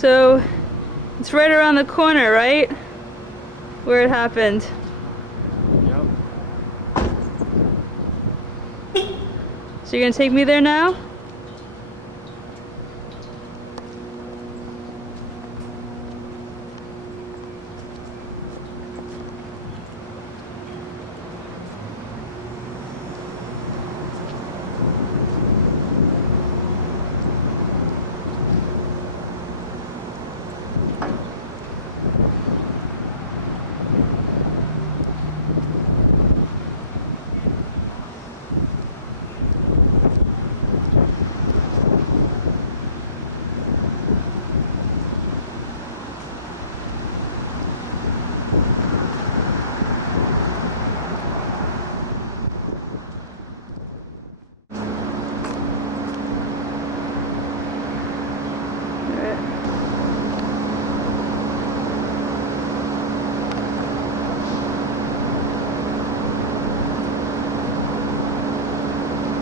So it's right around the corner, right? Where it happened. Yep. So you're gonna take me there now?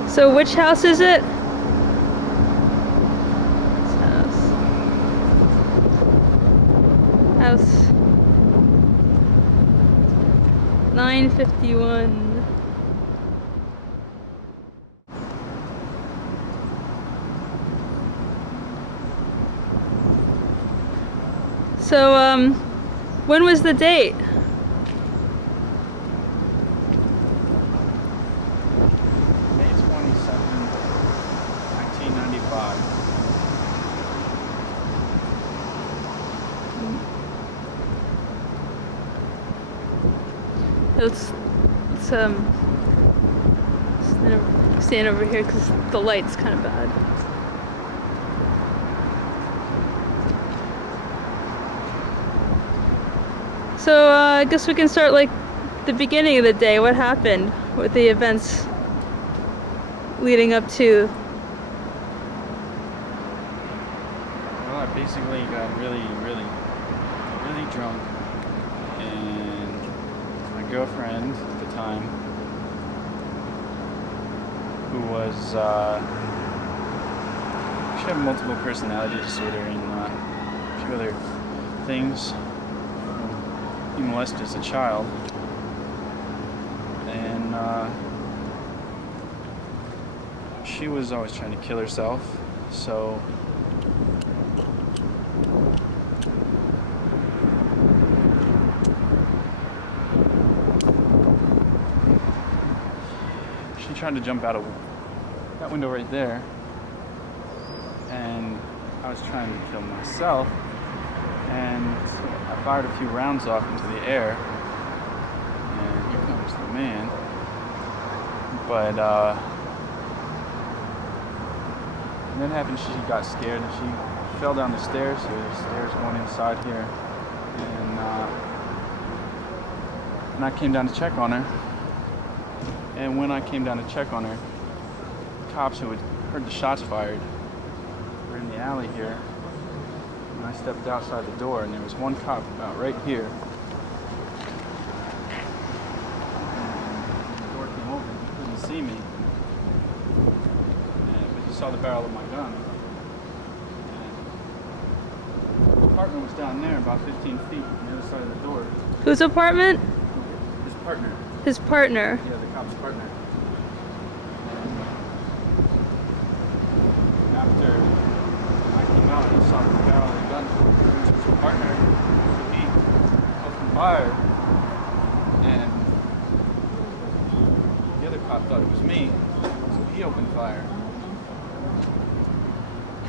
So which house is it? This house 951. So when was the date? May 27th, 1995. Let's stand over here because the light's kind of bad. So I guess we can start like the beginning of the day. What happened with the events leading up to? Well, I basically got really drunk, and my girlfriend at the time, who was, she had multiple personality disorder and a few other things. He molested as a child, and she was always trying to kill herself, so she tried to jump out of that window right there, and I was trying to kill myself, and I fired a few rounds off into the air, and here comes the man. But and then happened, she got scared and she fell down the stairs here. There's stairs going inside here, and I came down to check on her. And when I came down to check on her, cops who had heard the shots fired were in the alley here. And I stepped outside the door, and there was one cop about right here. And the door came open. He couldn't see me, but he saw the barrel of my gun. And the apartment was down there, about 15 feet on the other side of the door. Whose apartment? His partner. His partner. Yeah, the cop's partner. And after I came out, he saw the barrel of the gun towards his partner. So he opened fire, and the other cop thought it was me, so he opened fire.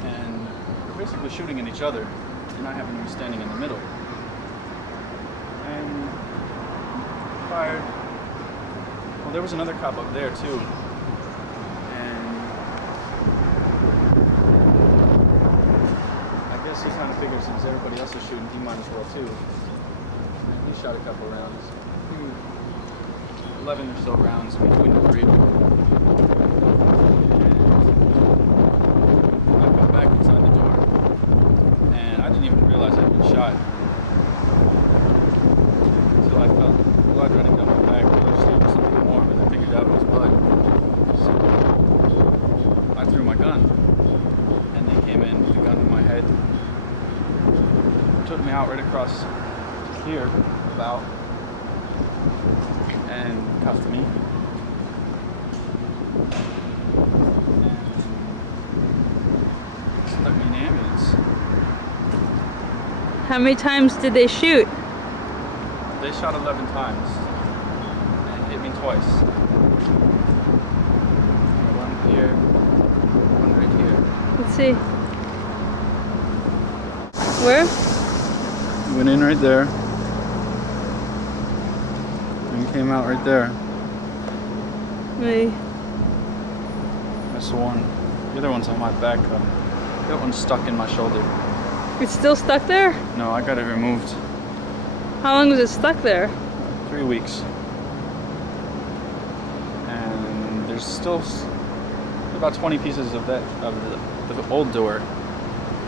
And we're basically shooting at each other, and I happened to be standing in the middle. And fired. Well, there was another cop up there too, and I guess he kind of figured since everybody else is shooting, he might as well too. And he shot a couple rounds, 11 or so rounds between the three of them. And I got back inside the door, and I didn't even realize I'd been shot until I felt blood running down my back. And I figured out it was blood. So I threw my gun, and they came in with the gun to my head, took me out right across here, about, and cuffed me. And stuck me in the ambulance. How many times did they shoot? They shot 11 times and hit me twice. One here, one right here. Let's see. Where? Went in right there and came out right there. Maybe. That's the one. The other one's on my back though. That one's stuck in my shoulder. It's still stuck there? No, I got it removed. How long was it stuck there? 3 weeks. And there's still about 20 pieces of the old door.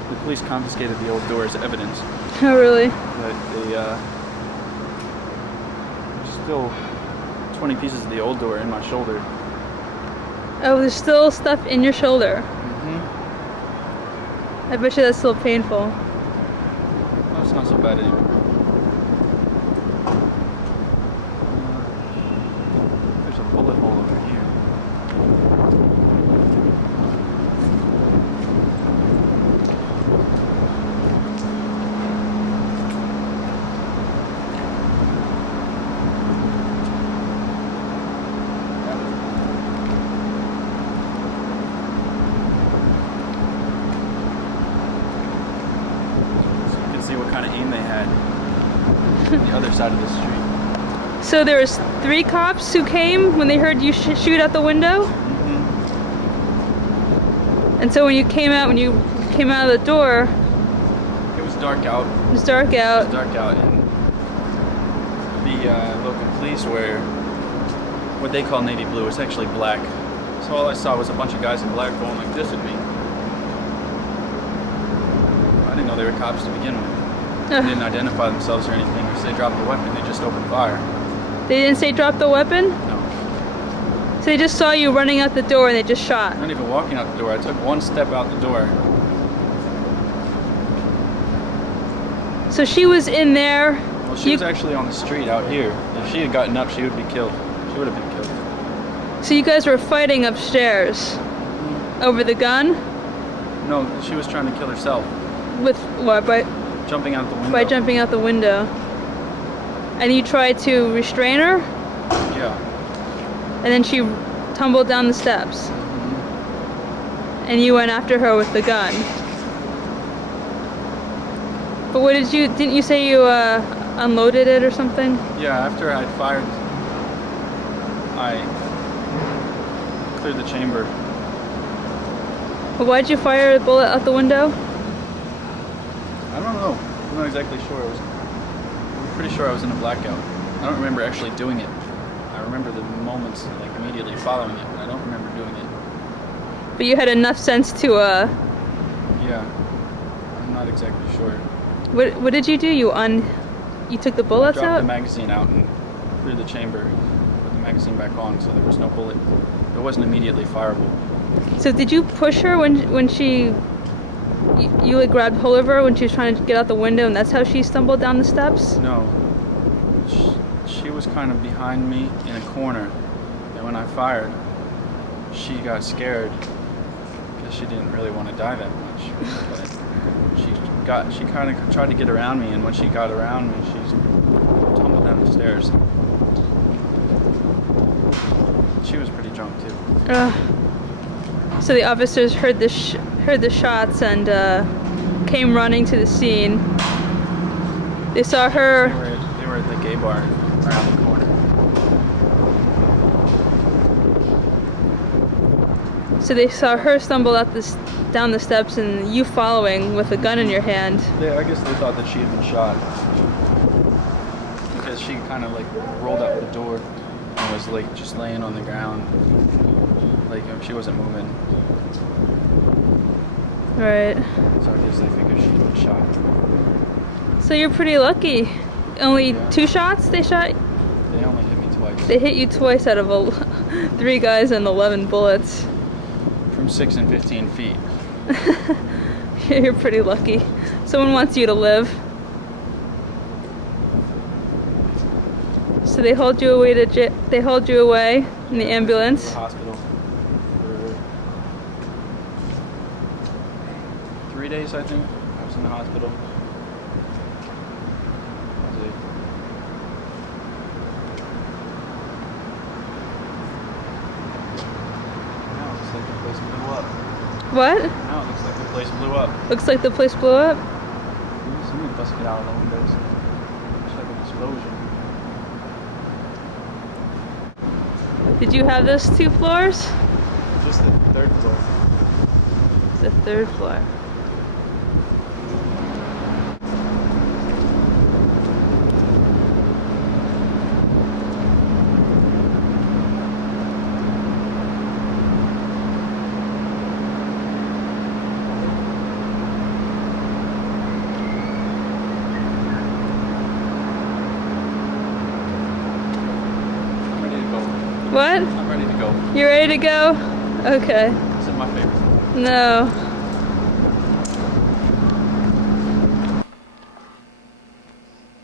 The police confiscated the old door as evidence, Oh, really? but there's still 20 pieces of the old door in my shoulder. Oh, there's still stuff in your shoulder. Mm-hmm. I bet you that's still painful. Well, it's not so bad anymore. There's a bullet hole over here. See what kind of aim they had on the other side of the street. So there was 3 cops who came when they heard you shoot out the window? Mm-hmm. And so when you came out of the door, It was dark out. it was dark out. And the local police wear what they call navy blue. It's actually black. So all I saw was a bunch of guys in black going like this at me. I didn't know they were cops to begin with. They didn't identify themselves or anything. If they dropped the weapon, they just opened fire. They didn't say drop the weapon? No. So they just saw you running out the door and they just shot. Not even walking out the door. I took one step out the door. So she was in there. Well, she was actually on the street out here. If she had gotten up, she would be killed. She would have been killed. So you guys were fighting upstairs over the gun? No, she was trying to kill herself. With what? Jumping out the window. By jumping out the window. And you tried to restrain her? Yeah. And then she tumbled down the steps. And you went after her with the gun. But what didn't you say you unloaded it or something? Yeah, after I'd fired, I cleared the chamber. But why'd you fire a bullet out the window? I don't know. I'm not exactly sure. I'm pretty sure I was in a blackout. I don't remember actually doing it. I remember the moments like immediately following it, but I don't remember doing it. But you had enough sense to Yeah. I'm not exactly sure. What did you do? You took the bullets Dropped out? the magazine out and cleared the chamber, put the magazine back on, so there was no bullet. It wasn't immediately fireable. So did you push her when she you like grabbed hold of her when she was trying to get out the window and that's how she stumbled down the steps? No. She was kind of behind me in a corner, and when I fired, she got scared because she didn't really want to die that much. But she kind of tried to get around me, and when she got around me, she tumbled down the stairs. She was pretty drunk too. So the officers heard the shots and came running to the scene. They saw her. They were at the gay bar around the corner. So they saw her stumble down the steps and you following with a gun in your hand. Yeah, I guess they thought that she had been shot because she kind of like rolled out the door and was like just laying on the ground, like she wasn't moving. Right. So I guess they figured she'd been shot. So you're pretty lucky. Only 2 shots they shot? They only hit me twice. They hit you twice out of 3 guys and 11 bullets. From 6 and 15 feet. You're pretty lucky. Someone wants you to live. So they hold you away they hold you away in the ambulance. To the hospital for 3 days, I think. I was in the hospital. That was it. Now it looks like the place blew up. What? Now it looks like the place blew up. Looks like the place blew up. Somebody busted out of the windows. It's like an explosion. Did you have those 2 floors? Just the 3rd floor. The 3rd floor. I'm ready to go. What? I'm ready to go. You ready to go? Okay. This is my favorite. No.